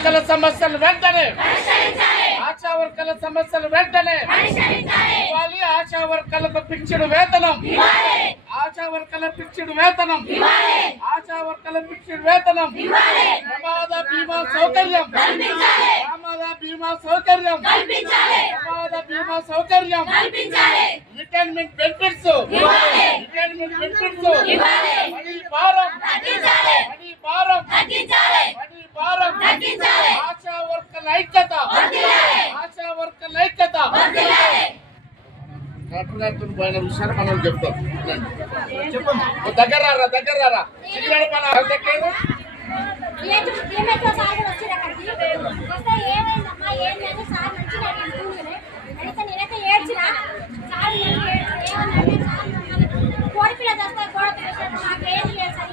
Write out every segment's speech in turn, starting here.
వర్కర్ల సమస్యలు వెంటనే ఆశా వర్కర్ల సమస్యలు వెంటనే ఇవ్వాలి. ఆశా వర్కర్లకు ఫిక్స్డ్ వేతనం, ఆశా వర్కర్ల ఫిక్స్డ్ వేతనం, ఆశా వర్కర్ల ఫిక్స్డ్ వేతనం, ప్రమాద బీమా సౌకర్యం, ప్రమాద బీమా సౌకర్యం, ప్రమాద బీమా సౌకర్యం, retirement benefits, retirement benefits, money భారం, మనీ భారం, మనీ భారం, ఆశా వర్కర్ల ఐక్యత, ఆశా వర్కర్ల ఐక్యత. కలెక్టర్ పోయిన విషయాన్ని మనం చెప్తాం. దగ్గర రారా సిగ్నల్ పని దగ్గర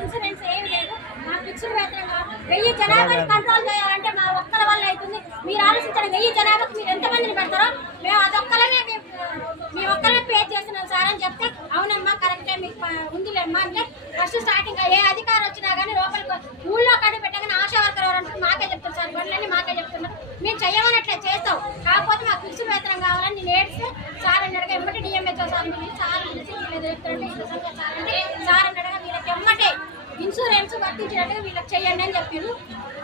ఇన్సూరెన్స్ ఏమి లేదు. మా ఫిక్స్డ్ వేతనం 1000 జనాభాని కంట్రోల్ చేయాలంటే మా ఒక్కల వల్ల అవుతుంది. మీరు ఆలోచించండి, 1000 జనాభాకి మీరు ఎంతమందిని పెడతారో. మేము అదొక్కలమే మీ ఒక్కలే పే చేస్తున్నాం సార్ అని చెప్తే, అవునమ్మా కరెక్టే మీకు ఉందిలేమ్మా అంటే ఫస్ట్ స్టార్టింగ్ ఏ అధికారం వచ్చినా కానీ లోపలికి ఊళ్ళో కడుగు పెట్టగానే ఆశా వర్కర్ ఎవరంటే మాకే చెప్తారు సార్, బడులని మాకే చెప్తున్నారు. మేము చెయ్యమన్నట్లే చేస్తాం, కాకపోతే మాకు ఫిక్స్డ్ వేతనం కావాలని నేను ఏడ్స్తే సార్ అన్నాడుగా ఎమ్మటి డిఎంహెచ్ఓ సార్ మీరు సార్ సార్ అన్నాడుగా వీళ్ళకి ఎమ్మటే ఇన్సూరెన్స్ వర్తించినట్టుగా వీళ్ళకి చెయ్యండి అని చెప్పారు.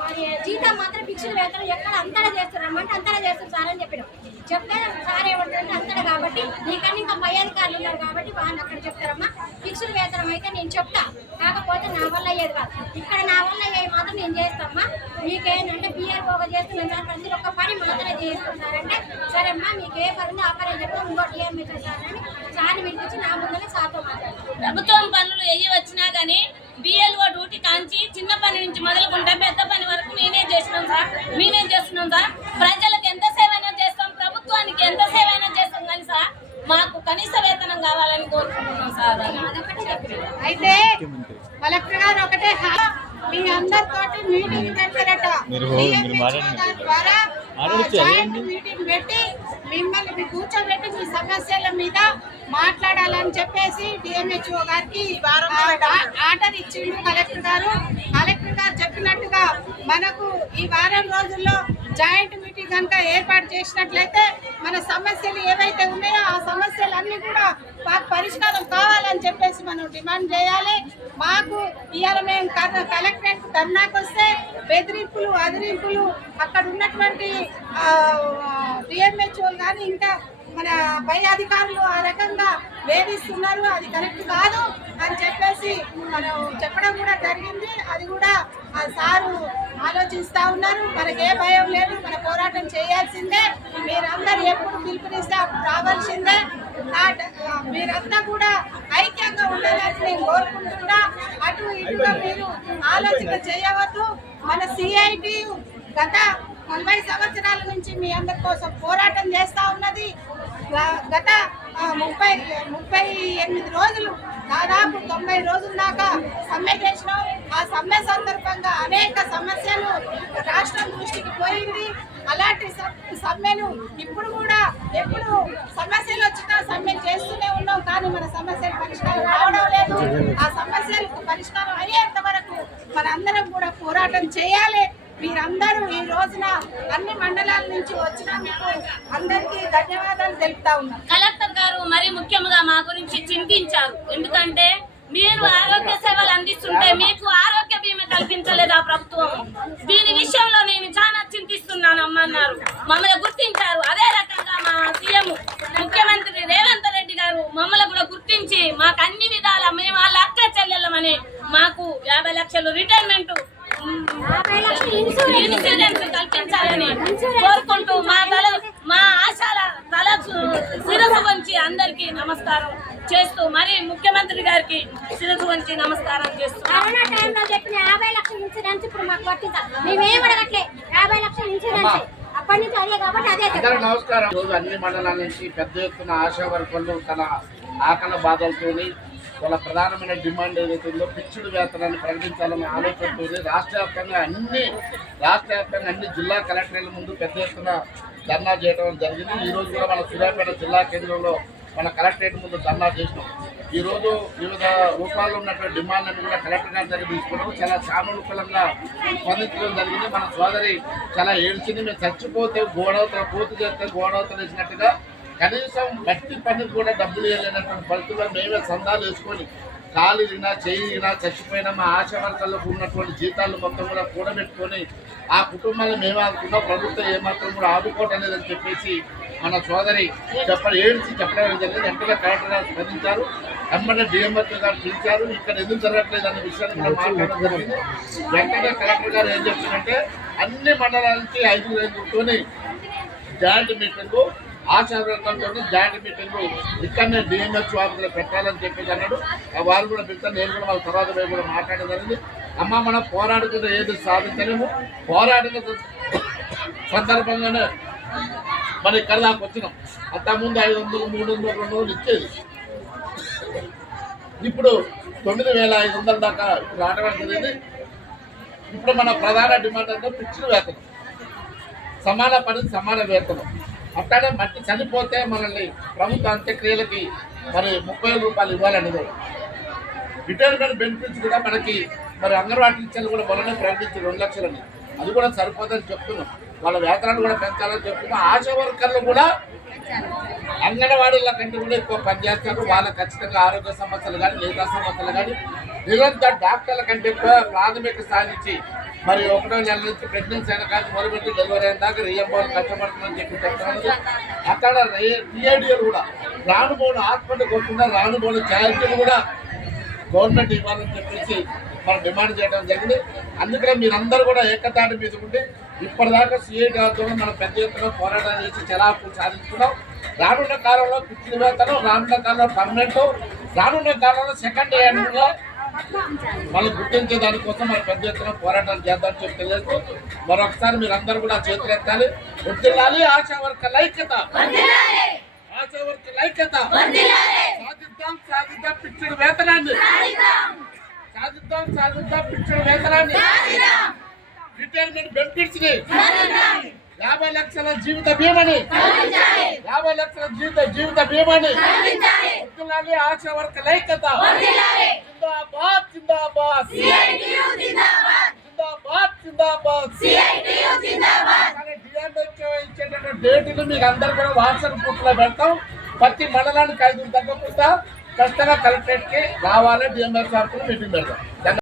మరి జీతం మాత్రం ఫిక్స్డ్ వేతనం ఎక్కడ అంతటా చేస్తున్నారు అంటే అంతటా చేస్తారు సార్ అని చెప్పారు. చెప్తే సార్ ఏమంటారంటే అంతటా కాబట్టి నీకన్నా ఇంకా పై అధికారులు ఉన్నారు కాబట్టి వాళ్ళు అక్కడ చెప్తారమ్మా ఫిక్స్డ్ వేతనం అయితే నేను చెప్తా, కాకపోతే నా వల్ల అయ్యేది కాదు, ఇక్కడ నా వల్ల అయ్యేది మాత్రం నేను చేస్తామ్మా. మీకేంటంటే పిఆర్ఓగా చేస్తున్నాను సార్, ప్రతి ఒక్క పని మాత్రమే చేస్తున్నారంటే సరే అమ్మా మీకు ఏ పని ఆ పని చెప్తాం ఇంకో డిఎంహెచ్ఓ సార్ అని సార్ని పిలిపించి నా ముందరే సార్తో మాట్లాడుతున్నాను. ప్రభుత్వం పనులు ఎయ్యి వచ్చినా కానీ బిఎల్ఓ డ్యూటీ కాంచి చిన్న పని నుంచి మొదలుకుంటే పెద్ద పని వరకు మేమే చేస్తున్నాం సార్. ప్రజలకు ఎంత సేవైనా చేస్తాం, ప్రభుత్వానికి ఎంత సేవైనా చేస్తాం కానీ సార్ మాకు కనీస వేతనం కావాలని కోరుకుంటున్నాం సార్. అయితే కలెక్టర్ గారు ఒకటే మీ అందరితోటి మీటింగ్ పెడతారట, ద్వారా జాయింట్ మీటింగ్ పెట్టి మిమ్మల్ని కూర్చోబెట్టి మీ సమస్యల మీద మాట్లాడాలని చెప్పేసి డిఎంహెచ్ఓ గారికి ఆర్డర్ ఇచ్చిండు కలెక్టర్ గారు. కలెక్టర్ గారు చెప్పినట్టుగా మనకు ఈ వారం రోజుల్లో జాయింట్ మీటింగ్ కనుక ఏర్పాటు చేసినట్లయితే మన సమస్యలు ఏవైతే ఉన్నాయో ఆ సమస్యలన్నీ కూడా మాకు పరిష్కారం కావాలని చెప్పేసి మనం డిమాండ్ చేయాలి. మాకు ఇవాళ మేము కలెక్టరేట్ ధర్నాకు వస్తే బెదిరింపులు అదిరింపులు అక్కడ ఉన్నటువంటి డిఎంహెచ్ఓలు కానీ ఇంకా మన పై అధికారులు ఆ రకంగా వేధిస్తున్నారు, అది కరెక్ట్ కాదు అని చెప్పేసి మనం చెప్పడం కూడా జరిగింది. అది కూడా సారు ఆలోచిస్తూ ఉన్నారు. మనకే భయం లేదు, మన పోరాటం చేయాల్సిందే. మీరందరూ ఎప్పుడు పిలుపునిస్తే అప్పుడు రావాల్సిందే. మీరంతా కూడా ఐక్యంగా ఉండాలని నేను కోరుకుంటున్నా. అటు ఇటుగా మీరు ఆలోచన చేయవద్దు. మన సిఐటి గత 40 సంవత్సరాల నుంచి మీ అందరి కోసం పోరాటం చేస్తూ ఉన్నది. గత 38 రోజులు దాదాపు 90 రోజుల దాకా సమ్మె చేసినాం. ఆ సమ్మె సందర్భంగా అనేక సమస్యలు రాష్ట్రం దృష్టికి పోయింది. అలాంటి సమ్మెను ఇప్పుడు కూడా ఎప్పుడు సమస్యలు వచ్చినా సమ్మె చేస్తూనే ఉన్నాం, కానీ మన సమస్యలు పరిష్కారం రావడం లేదు. ఆ సమస్యలకు పరిష్కారం అయ్యేంత వరకు మనందరం కూడా పోరాటం చేయాలి. మీరందరూ ఈ రోజున అన్ని మండలాల నుంచి వచ్చినందుకు అందరికీ ధన్యవాదాలు తెలుపుతా ఉన్నాం. కలెక్టర్ గారు మరి ముఖ్యంగా మా గురించి చింతించారు. ఎందుకంటే మీరు ఆరోగ్య సేవలు అందిస్తుంటే మీకు ఆరోగ్య బీమా కల్పించలేదు ఆ ప్రభుత్వం. దీని విషయంలో నేను చాలా చింతిస్తున్నాను అమ్మన్నారు. మమ్మల్ని గుర్తించారు. అదే రకంగా మా సీఎం ముఖ్యమంత్రి రేవంత్ రెడ్డి గారు మమ్మల్ని కూడా గుర్తించి మాకు అన్ని విధాల మేము వాళ్ళ అక్క చెల్లెళ్ళమని మాకు 50 లక్షలు రిటైర్మెంట్ ఇన్సూరెన్స్ కల్పించాలని కోరుకుంటూ మా ఆశాల తల శిరసు వంచి అందరికీ నమస్కారం చేస్తూ మరి ముఖ్యమంత్రి గారికి శిరసు వంచి నమస్కారం చేస్తూ కరోనా టైంలో చెప్పిన 50 లక్షల ఇన్సూరెన్స్ ఇప్పుడు మాకు వర్తించాలి. మేమేం అడగట్లే, 50 లక్షల ఇన్సూరెన్స్ అప్పటి నుంచి అదే కాబట్టి అదే. నమస్కారం. అన్ని మండలాల నుంచి పెద్ద ఎత్తున ఆశా వర్కర్లు తన ఆకలి బాధలతోని వాళ్ళ ప్రధానమైన డిమాండ్ ఏదైతే ఉందో ఫిక్స్డ్ వేతనాన్ని ప్రకటించాలనే ఆలోచనతో రాష్ట్ర వ్యాప్తంగా అన్ని జిల్లా కలెక్టర్ల ముందు పెద్ద ఎత్తున ధర్నా చేయడం జరిగింది. ఈ రోజు కూడా మన సూర్యాపేట జిల్లా కేంద్రంలో మన కలెక్టరేట్ ముందు ధర్నా చేసినాం. ఈరోజు వివిధ రూపాల్లో ఉన్నటువంటి డిమాండ్లను కూడా కలెక్టర్ గారి దగ్గర తీసుకున్నాం. చాలా సానుకూలంగా స్పందించడం జరిగింది. మన సోదరి చాలా ఏడ్చింది. మేము చచ్చిపోతే గోడవతల పూర్తి చేస్తే గోడవతలు వేసినట్టుగా కనీసం మట్టి పనికి కూడా డబ్బులు ఇవ్వలేనటువంటి పరిస్థితుల్లో మేమే సందాలు వేసుకొని కాలు తినా చేయి తినా చచ్చిపోయినా మా ఆశా వర్గాలకు ఉన్నటువంటి జీతాలు మొత్తం కూడా కూడబెట్టుకొని ఆ కుటుంబాలను మేము ఆదుకున్నాం. ప్రభుత్వం ఏమాత్రం కూడా ఆదుకోవటం లేదని చెప్పేసి మన సోదరి చెప్పడం జరిగింది. వెంటనే కలెక్టర్ గారు స్పందించారు. వెంటనే డిఎంఎస్ గారు పిలిచారు. ఇక్కడ ఎందుకు జరగట్లేదు అనే విషయాన్ని కూడా మాట్లాడడం జరిగింది. వెంటనే కలెక్టర్ గారు ఏం చెప్తున్నారంటే అన్ని మండలాలకి 5 జాయింట్ మీటింగ్ ఆశా వర్గంతో జాయింట్ మీటింగ్ ఇక్కడనే డిఎంహెచ్ ఆఫీసులో పెట్టాలని చెప్పేసి అన్నాడు. వారు కూడా పెడతాను. నేను కూడా వాళ్ళ తర్వాత పోయి కూడా మాట్లాడడం జరిగింది. అమ్మ మనం పోరాడుతున్న ఏది సాధించలేము. పోరాడిన సందర్భంగానే మనం ఇక్కడ దాకా వచ్చినాం. అంతకుముందు 500, 300, 200 ఇచ్చేది. ఇప్పుడు 9,500 దాకా ఇప్పుడు రావడం జరిగింది. ఇప్పుడు మన ప్రధాన డిమాండ్ అంటే ఫిక్స్డ్ వేతనం, సమాన పని సమాన వేతనం. అట్లానే మట్టి చనిపోతే మనల్ని ప్రభుత్వ అంత్యక్రియలకి మరి 30,000 రూపాయలు ఇవ్వాలనేది. రిటైర్మెంట్ బెనిఫిట్స్ కూడా మనకి మరి అంగన్వాడీ టీచర్లు కూడా మొన్ననే ప్రకటించి 2 లక్షలని, అది కూడా సరిపోదని చెప్తున్నాం. వాళ్ళ వేతనాలు కూడా పెంచాలని చెప్తున్నాం. ఆశా వర్కర్లు కూడా అంగన్వాడీల కంటే కూడా ఎక్కువ పనిచేస్తారు. వాళ్ళకి ఖచ్చితంగా ఆరోగ్య సమస్యలు కానీ మిగతా సమస్యలు కానీ నిరంతర డాక్టర్ల కంటే ఎక్కువ ప్రాథమిక స్థాయి నుంచి మరి 1వ నెల నుంచి ప్రెగ్నెన్సీ అయిన కానీ మొదలుపెట్టి డెలివరీ అయిన దాకా రియంబోలు కష్టపడుతుందని చెప్పి చెప్తున్నది. అక్కడ టీఐడీలు కూడా రానుబోను హాస్పిటల్ కొట్టుకుండా రానుబోను ఛార్జీలు కూడా గవర్నమెంట్ ఇవ్వాలని చెప్పేసి మనం డిమాండ్ చేయడం జరిగింది. అందుకనే మీరందరూ కూడా ఏకతాటి మీద ఉండి ఇప్పటిదాకా సిఐ గారితో మనం పెద్ద ఎత్తున పోరాటం చేసి చలాపు సాధించుకున్నాం. రానున్న కాలంలో ఫిక్స్డ్ వేతనం, రానున్న కాలంలో పర్మనెంట్, రానున్న కాలంలో సెకండ్ హ్యాండ్గా మనం గుర్తించే దానికోసం మనం పెద్ద ఎత్తున పోరాటాలు చేద్దామని చెప్పి తెలియదు. మరొకసారి మీరందరూ కూడా చేతులు ఎత్తాలి. వర్ధిల్లాలి ఆశా వర్కర్ల ఐక్యత, ఆశా వర్కర్ల ఐక్యత. సాధిద్దాం ఫిక్స్డ్ వేతనాన్ని, సాధిద్దాం ఫిక్స్డ్ వేతనాన్ని, రిటైర్మెంట్ బెనిఫిట్స్ ని, 50 లక్షల జీవిత బీమాని, 50 లక్షల జీవిత బీమాని. వర్ధిల్లాలి ఆశా వర్కర్ల ఐక్యత. జిందాబాద్ జిందాబాద్ జిందాబాద్ జిందాబాద్. ఇచ్చేటటువంటి డేట్లు మీకు అందరు కూడా వాట్సాప్ గ్రూప్ లో పెడతాం. ప్రతి మండలానికి 5 తగ్గకుండా ఖచ్చితంగా కలెక్టరేట్ కి రావాలి. డిఎంఎస్ ఆఫీసులో మీటింగ్ పెడతాం.